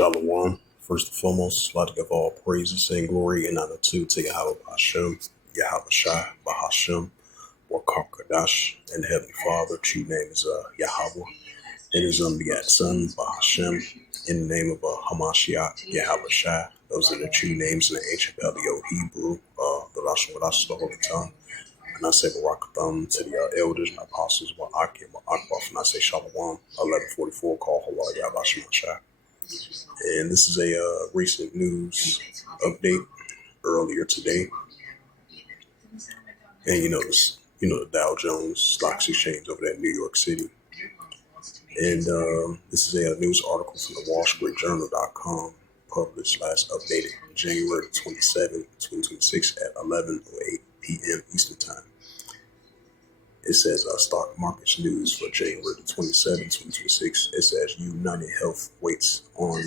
Shalom. First and foremost, I'd like to give all praises and glory and honor to Yahweh Hashem, Yahweh Shai, Bahashem, Wakar Kadash, and Heavenly Father. True name is Yahweh, and his unbegotten Son, Bahashem, in the name of Hamashiach, Yahweh Shai. Those are the true names in the ancient Paleo Hebrew, the Lashon Kodash, the Holy Tongue. And I say Barakatham to the elders and apostles, Ba'akim, Ba'akbaf, and I say Shalom, 1144, call Halal Yahweh Shai. And this is a recent news update earlier today. And the Dow Jones Stocks Exchange over there in New York City. And this is a news article from the WallStreetJournal.com, published last updated January 27, 2026 at 11:08 p.m. Eastern Time. It says stock markets news for January 27, 2026. It says UnitedHealth Weighs on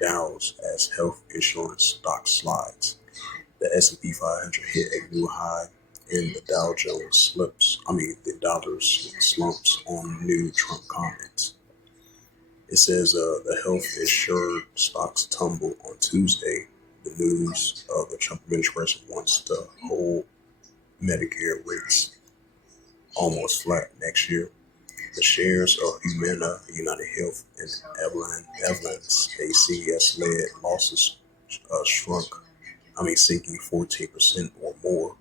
Dow's as Health-Insurance Stocks SlideS. The S&P 500 hit a new high, and the Dow Jones slumps on new Trump comments. It says the health-insured stocks tumble on Tuesday. The news of the Trump administration wants to hold Medicare rates almost flat next year. The shares of Humana, UnitedHealth, and Evolent's ACS-led losses sinking 14% or more.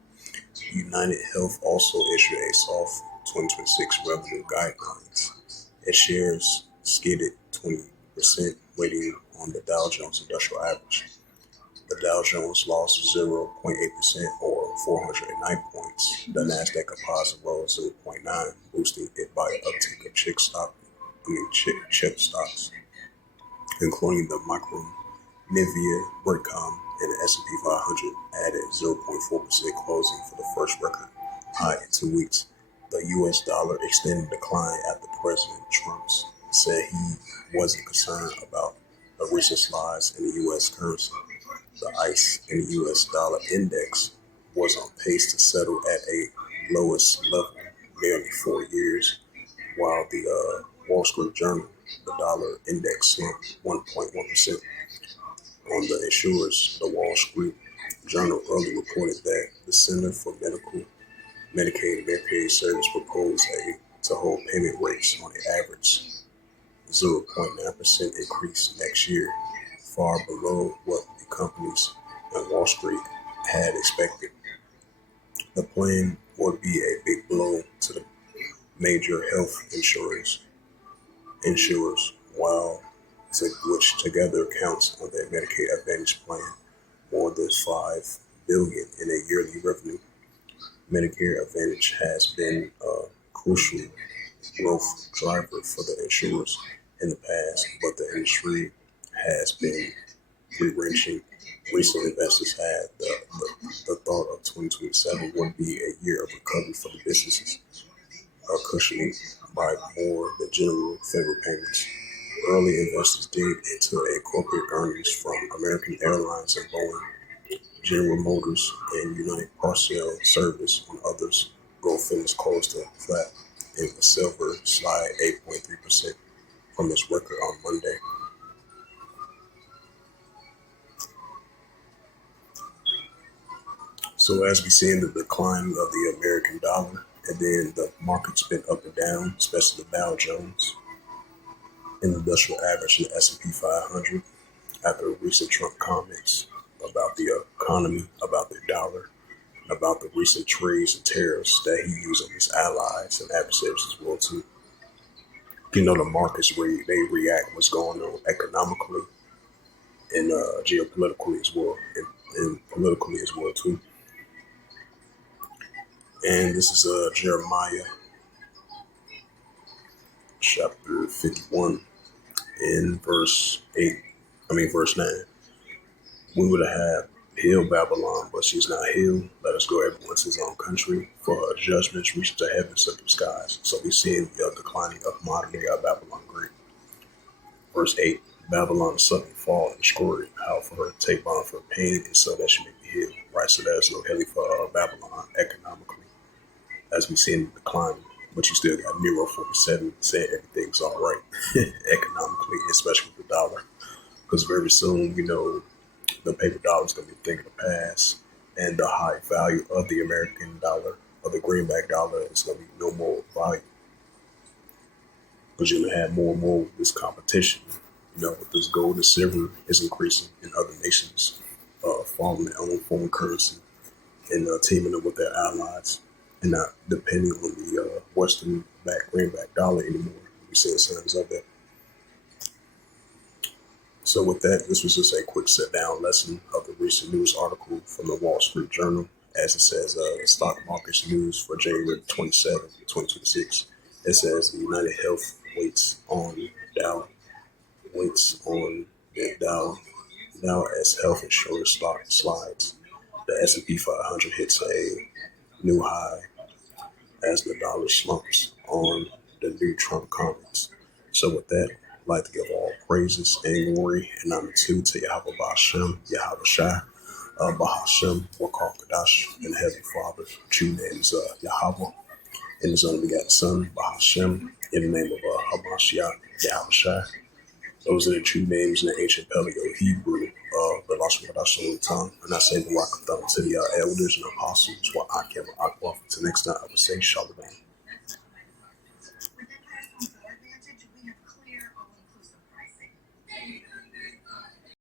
UnitedHealth also issued a soft 2026 revenue guidelines. Its shares skidded 20%, waiting on the Dow Jones Industrial Average. The Dow Jones lost 0.8% or 409 points. The Nasdaq Composite rose 0.9, boosting it by an uptick of chip stocks, including the Micron, Nvidia, Broadcom, and the S&P 500 added 0.4%, closing for the first record high in 2 weeks. The U.S. dollar extended decline after President Trump said he wasn't concerned about the recent slides in the U.S. currency. The ICE and the U.S. dollar index was on pace to settle at a lowest level nearly 4 years, while the Wall Street Journal, the dollar index slumped 1.1%. On the insurers, the Wall Street Journal earlier reported that the Center for Medicaid and Medicaid Service proposed to hold payment rates on an average 0.9% increase next year, far below what the companies on Wall Street had expected. The plan would be a big blow to the major health insurers, which together counts on their Medicaid Advantage plan more than $5 billion in a yearly revenue. Medicare Advantage has been a crucial growth driver for the insurers in the past, but the industry has been re-wrenching. Recent investors had the thought of 2027 would be a year of recovery for the businesses, cushioning by more than general federal payments. Early investors dig into a corporate earnings from American Airlines and Boeing, General Motors, and United Parcel Service. On others, gold finished close to flat, and the silver slide 8.3% from its record on Monday. So as we see in the decline of the American dollar, and then the market's been up and down, especially the Dow Jones and the industrial average and the S&P 500, after recent Trump comments about the economy, about the dollar, about the recent trades and tariffs that he used on his allies and adversaries as well too. The markets they react what's going on economically and geopolitically as well, and politically as well too. And this is Jeremiah chapter 51 in verse 9. We would have healed Babylon, but she's not healed. Let us go everyone to his own country, for her judgments reach the heavens of the skies. So we see the declining of modern day Babylon Great. Verse 8, Babylon is suddenly fall and destroyed. How for her to take bond for pain, and so that she may be healed. Right, so there's no healing for Babylon economically, as we see in the decline. But you still got Nero 47 saying everything's all right economically, especially with the dollar. because very soon, the paper dollar is going to be a thing of the past, and the high value of the American dollar or the greenback dollar is going to be no more value, because you're going to have more and more of this competition. With this gold and silver is increasing in other nations, following their own foreign currency and teaming up with their allies and not depending on the Western back greenback dollar anymore. We're seeing signs of that. So with that, this was just a quick sit down lesson of the recent news article from the Wall Street Journal, as it says stock markets news for January 27th, 2026. It says the UnitedHealth weights on the Dow as Health-Insurance Stocks slides. The S&P 500 hits a new high as the dollar slumps on the new Trump comments. So with that, I'd like to give all praises and glory and honor to Yahweh Ba'ashem, Yahweh Shai, Bahashem, Wakal Kadash, and Heavenly Father. True name is Yahweh, and His only begotten Son, Bahashem, in the name of Hamashiach, Yahweh Shai. Those are the true names in the ancient Paleo Hebrew, the Lost Kadash tongue. And I say the Wakathon to the elders and apostles, what I can, to next time I would say Shalom.